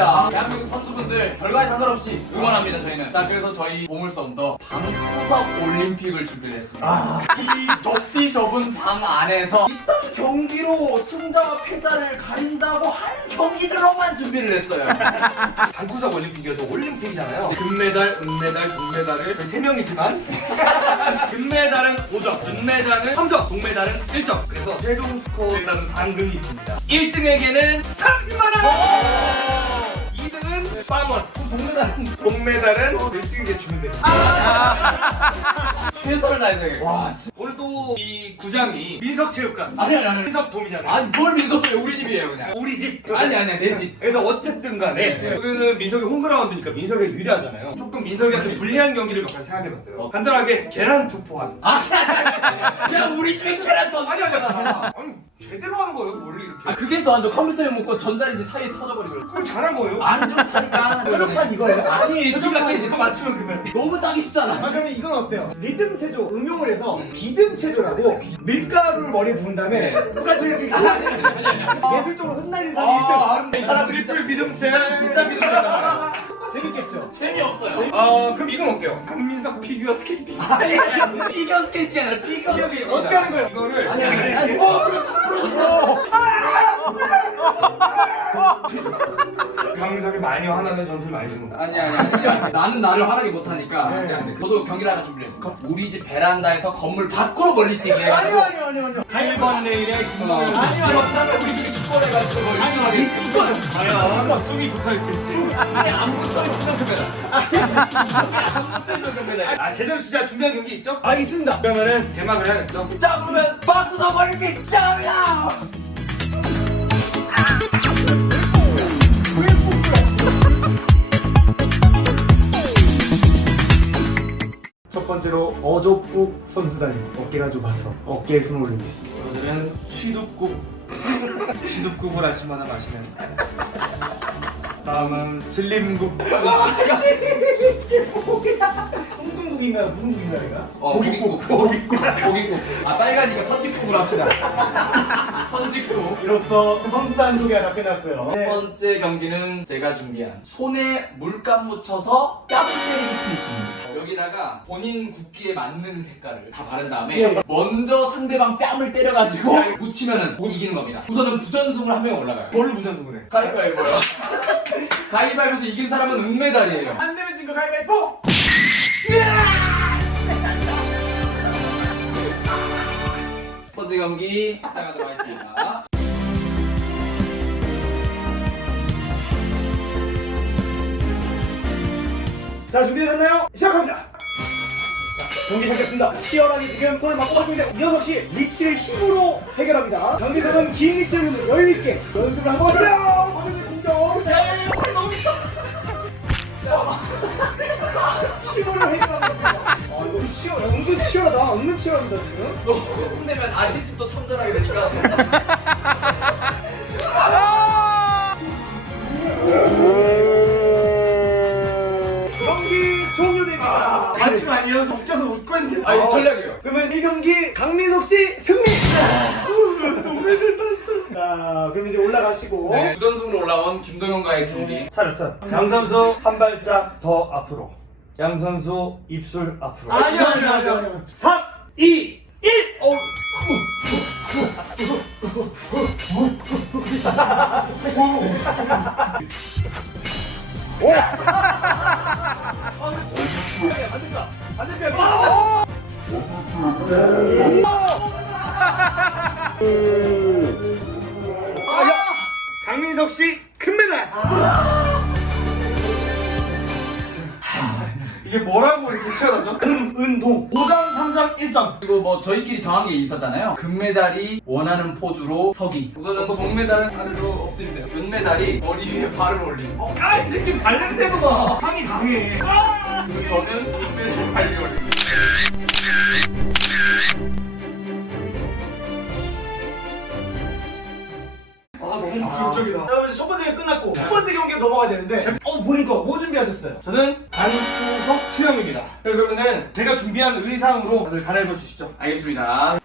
됐습니다. 대한민국 선수분들 결과에 상관없이 응원합니다 저희는. 자 그래서 저희 보물섬도 방구석 올림픽을 준비를 했습니다. 이 좁디 좁은 방 안에서 이딴 경기로 승자와 패자를 가린다고 하는 경기들로만 준비를 했어요. 방구석 올림픽이어도 올림픽이잖아요. 금메달, 은메달, 동메달을 저희 세 명이지만 금메달은 5점, 은메달은 3점, 동메달은 1점. 그래서 최종 스코어라는 상금이 있습니다. 1등에게는 30만 원. 2등은 빵원. 동메달은 동메달은 1등에게 주면 됩니다. 최선을 다해서 와 진짜. 오늘 또 이 구장이 민석체육관. 아니 아니 아니. 민석 돔이잖아요. 아니 뭘 민석이 우리 집이에요 그냥. 우리 집. 아니 아니야 내 집. 그래서 어쨌든 간에 네, 네. 여기는 민석이 홈그라운드니까 민석이 유리하잖아요. 조금 민석이한테 불리한 경기를 몇 가지 생각해봤어요. 어. 간단하게 계란 투포한. 아니 아니 아니. 그냥 우리 집에 계란 던져. 아니 아니 아니. 아니 제대로 한 거예요 원래 이렇게. 아 그게 더 안 좋아 컴퓨터에 묻고 전자레인지 사이에 터져버리고 그거 잘한 거예요. 안 좋다니까 표적판 이거예요? 아니 티가 깨지 이거 맞추면 그만. 너무 따기 쉽잖아 아 그러면 이건 어때요? 리듬 체조 응용을 해서 음. 비듬 체조라고 밀가루를 머리에 부은 다음에 누가 제일 이렇게 예술적으로 흩날린 사람이 아, 1등 이 사람 진짜 트리플 비듬세. 진짜 믿는다 재밌겠죠? 재미없어요 아 그럼 이건 어때요? 강민석 피규어 스케이팅. 아니 피겨 스케이팅이 아니라 피겨 스케이팅 어떻게 하는 거예요? 이거를 아니 아니 아니 뭐 강민석이 많이 화나면 점수를 많이 주는 거. 아니 아니 아니 아니. 나는 나를 화나게 못하니까 네. 안돼 안돼 저도 경기를 하나 준비했습니다 우리 집 베란다에서 건물 밖으로 멀리 뛰게 아니요 아니요 아니요 아니요 8번 레일에 김동현. 아니요 아니요 우리 집이 기권해가지고 뭐 1등하게 과연 아까 tum이 붙어 있을지. 아니 안 붙어 있으면 금메달 안 붙어 있으면 금메달 아 제대로 진짜 준비한 경기 있죠? 아 있습니다 그러면은 개막을 해야겠죠? 자 그러면 박구석 올림픽 시작합니다 번째로 어족국 선수단이 어깨가 좁아서 어깨에 손을 올리겠습니다. 오늘은 취두국. 취두국을 아침마다 마시는 다음은 슬림국. 뚱뚱국인가요? 무슨 국인가요 이거? 어, 고깃국. 고깃국. 고깃국. 아 빨간이가 선짓국으로 합시다 선짓국 이로써 선수단 소개가 다 끝났고요 첫 네. 번째 경기는 제가 준비한 손에 물감 묻혀서 뺨 때리기 피니시입니다 여기다가 본인 국기에 맞는 색깔을 다 바른 다음에 예. 먼저 상대방 뺨을 때려가지고 묻히면은 이기는 겁니다 우선은 부전승으로 한 명이 올라가요 뭘로 부전승을 해? 가위바위보요 가위바위보에서 이긴 사람은 은메달이에요 안 되면 진거 가위바위보! 번째 경기 시작하도록 하겠습니다. 자 준비되셨나요? 시작합니다. 자, 경기 시작했습니다. 치열하게 지금 손을 맞고 있는데 이현석 씨 리치를 힘으로 해결합니다. 경기에서는 긴 리치를 여유있게 연습을 한 거죠 화 은근 치열하다. 은근 치열합니다 지금. 너 혼내면 아시집도 참전하게 되니까. 경기 종료됩니다. 아침 아니어서 웃겨서 웃고 있는데 아니 전략이에요. 그러면 1경기 강민석 씨 승리! 동맹을 땄어. 자, 그럼 이제 올라가시고. 네, 부전승으로 올라온 김동현과의 경기. 차렷 차렷 양 선수 한 발짝 더 앞으로 양 선수 입술 앞으로 아니요, 아니요, 아니요, 아니요. 3, 2, 1! 어, 반대편, 반대편. 강민석 씨 금메달 이게 뭐라고 이렇게 치열하죠? 금은동. 5점, 3점, 1점. 그리고 뭐 저희끼리 정한 게 있었잖아요. 금메달이 원하는 포즈로 서기. 우선은 동메달은 아래로 엎드리세요. 은메달이 머리 위에 발을 올리고 아이 새끼 발냄새도 나 향이 강해. 그리고 저는 은메달 발 위에 올리고 아 너무 기술적이다. 자, 이제 첫 번째 경기 끝났고 두 번째 경기로 넘어가야 되는데 어, 보니까 뭐 준비하셨어요? 저는 안구석 수영입니다 자, 그러면은 제가 준비한 의상으로 다들 갈아입어 주시죠 알겠습니다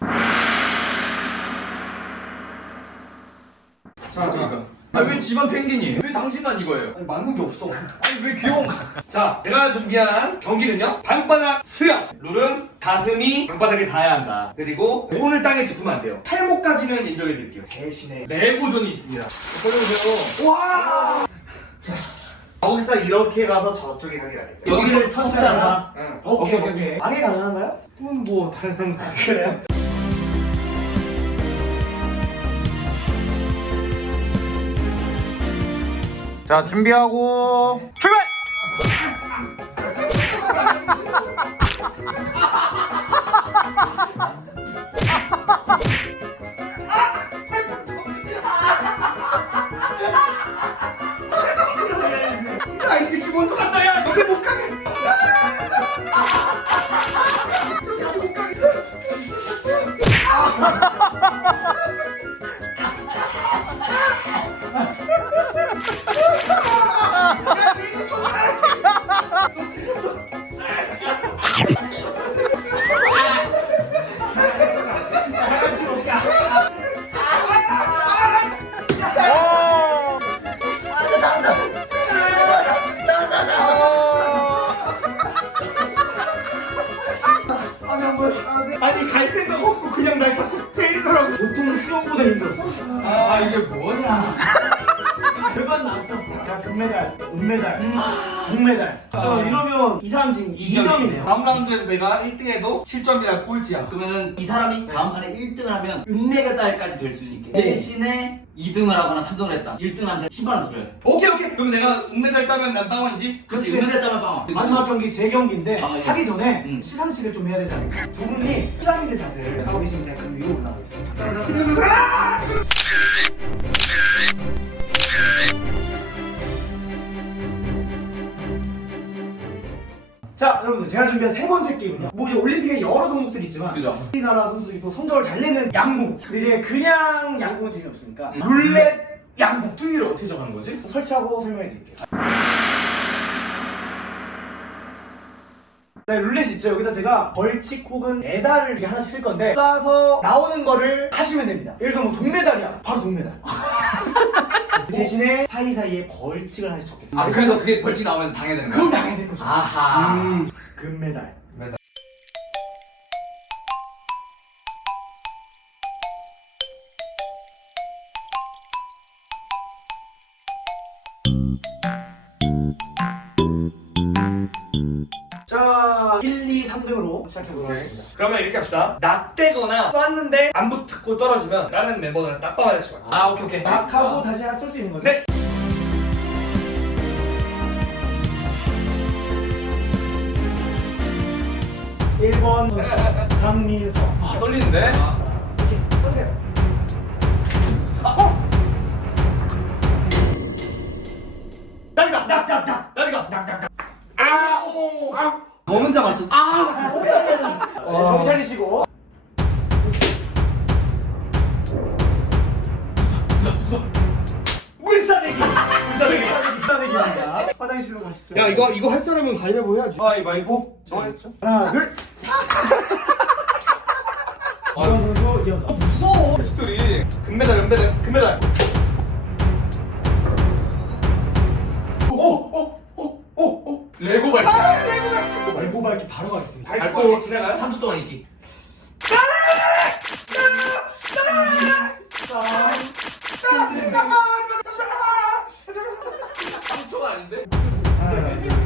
자, 자. 그러니까 아니 왜 집안 펭귄이? 왜 당신만 이거예요? 아니, 맞는 게 없어. 아니 왜 귀여운 거? 자, 제가 준비한 경기는요. 방바닥 수영. 룰은 가슴이 방바닥에 닿아야 한다. 그리고 손을 땅에 짚으면 안 돼요. 팔목까지는 인정해 드릴게요. 대신에 레고존이 있습니다. 보여주세요. 와! 자, 거기서 이렇게 가서 저쪽에 가게 돼요. 여기를 거야? 응. 오케이 오케이, 오케이. 방해 가능한가요? 그건 뭐 다른 그래요? 자 준비하고 출발! 자 금메달, 은메달, 동메달. 어, 이러면 이 사람 지금 2점이네요. 다음 라운드에서 내가 1등해도 7점이라 꼴찌야. 그러면은 이 사람이 다음 판에 1등을 하면 은메달까지 될 수 있게 네. 대신에 2등을 하거나 3등을 했다 1등한테 10만 원 더 줘야 돼 오케이, 오케이. 그럼 내가 은메달 따면 난 빵원이지? 그렇지 그치. 은메달 따면 빵원 마지막 경기 제 경기인데 아, 예. 하기 전에 음. 시상식을 좀 해야 되지 않을까? 두 분이 피라미드 자세를 하고 계시면 제가 그 위로 올라가겠습니다. 제가 준비한 세 번째 게임은요. 뭐 이제 올림픽에 여러 종목들이 있지만 그죠 우리나라 선수들이 또 성적을 잘 내는 양궁. 근데 이제 그냥 양궁은 재미없으니까 음. 룰렛 양궁 순위를 어떻게 정하는 거지? 설치하고 설명해 드릴게요. 네, 룰렛 있죠. 여기다 제가 벌칙 혹은 메달을 이렇게 하나씩 쓸 건데 쏴서 나오는 거를 하시면 됩니다. 예를 들어 뭐 동메달이야. 바로 동메달. 대신에 사이사이에 벌칙을 하나씩 적겠습니다. 아 그래서 그게 벌칙 나오면 당해야 되는 거야? 그럼 당해야 되는 거죠. 아하 음, 금메달. 자, 1, 2, 3등으로 시작해보도록 하겠습니다. 그러면 이렇게 합시다. 낙대거나 쐈는데 안 붙고 떨어지면 다른 멤버들은 딱밤 하나씩 와요. 아 오케이 오케이 막 하고 다시 쏠 수 있는 거죠? 네. 일 1번 강민서. 아 떨리는데? 이 가위바위보. 가위바위보. 정했죠? 하나, 둘. 이현 선수, 이현 선수. 무서워. 집들이 금메달 은메달 금메달. 오오오오오 레고 밟기 말고 밟기 바로 가겠습니다. 밟고 지나가요? 3초 동안 있기? 하나, 둘,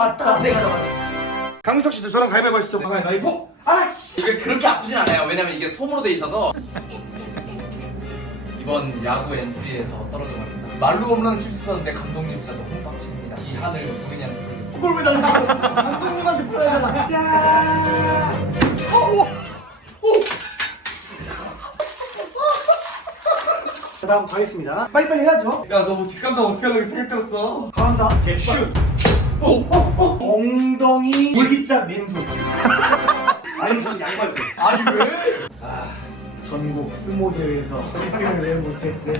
맞다. 내가 맞아 강민석 씨도 저랑 가위바위보 하시죠. 가위바위보. 아씨. 이게 그렇게 아프진 않아요. 왜냐면 이게 솜으로 돼 있어서 이번 야구 엔트리에서 떨어져 버립니다. 말로 홈런 실수 썼는데 감독님 진짜 너무 빡칩니다. 이 한을 본인한테 보겠습니다. 그걸 왜 달라고? 감독님한테 보내잖아. 야. 자, 다음 가겠습니다. 빨리빨리 해야죠. 야너 뒷감당 어떻게 하려고 생각 들었어? 가운다. 슛. 엉덩이 일기자 맨손 아니 양말 아니 왜? 아 전국 스모 대회에서 1등을 왜 못했지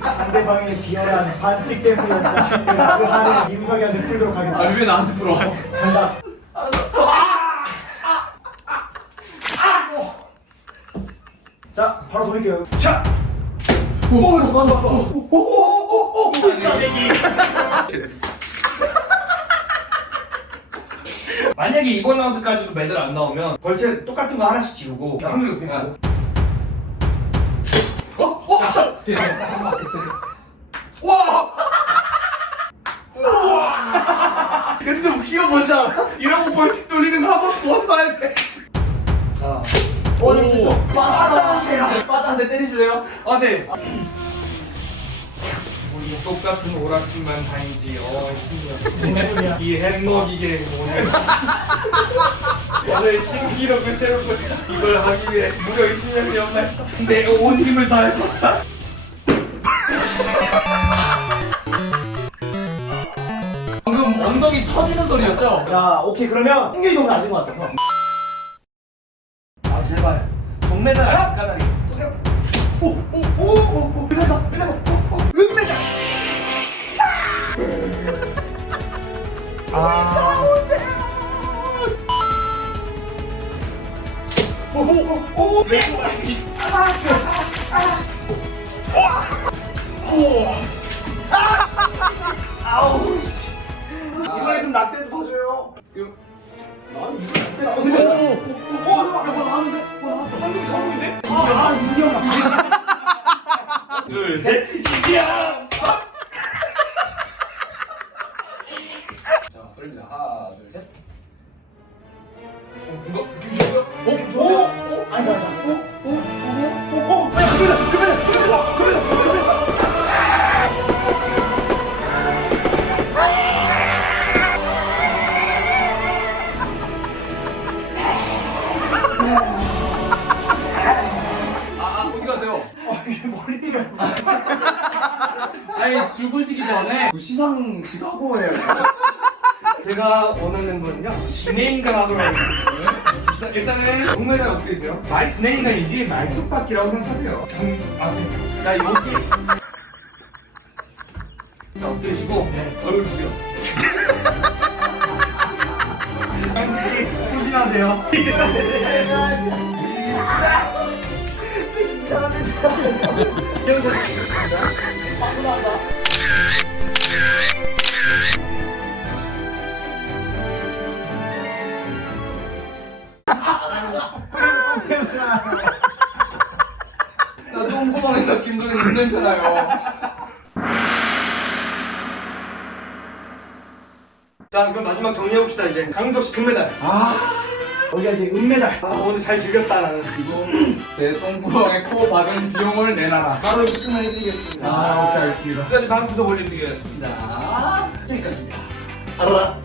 상대방의 비열한 반칙 때문이었다 그 한해 임성현을 풀도록 하겠다 아니 왜 나한테 풀어? 간다 자 바로 돌릴게요 자! 오! 맞아 맞아 오오오 만약에 이번 라운드까지도 메달 안 나오면 벌채 똑같은 거 하나씩 지우고 한명 옆에 하고 어? 어? 와! 우와! 근데 웃기가 뭔지 알아? 이러고 벌칙 돌리는 거 한번더 써야 돼. 자. 오. 빠다 빠다한테 때리실래요? 아, 네. 우리 똑같은 오락실만 다니지. 어, 신기하다. 이 행복 이게 뭐냐. 오늘 신기록을 세울 것이다. 이걸 하기 위해 무려 20년이 없나 내온 힘을 다할 것이다. 방금 엉덩이 터지는 소리였죠? 자, 오케이. 그러면 너무 낮은 것 같아서. 아, 제발. 동메달 안 까다리. 보세요. 오, 오, 오, 오, 오, 둘, 셋. 이야. 그 시상식 하고 해요 제가 원하는 거는요 진해인간 하도록 하겠습니다 일단- 일단은 동메달 어떻게 되세요? 말 진해인간이지 말뚝박기라고 생각하세요 경... 아, 네. 나 여기 자 엎드리시고 얼굴 주세요 강수씨 후진하세요 나 눈 냄새 나요. 자 그럼 마지막 정리해봅시다. 이제 강석씨 금메달. 여기가 이제 은메달. 아 오늘 잘 즐겼다 나는 이거 제 똥구멍에 코 박은 비용을 내놔라. 바로 입금을 해드리겠습니다. 아 오케이 알겠습니다. 지금까지 방구석 올림픽이었습니다. 자. 여기까지입니다. 알아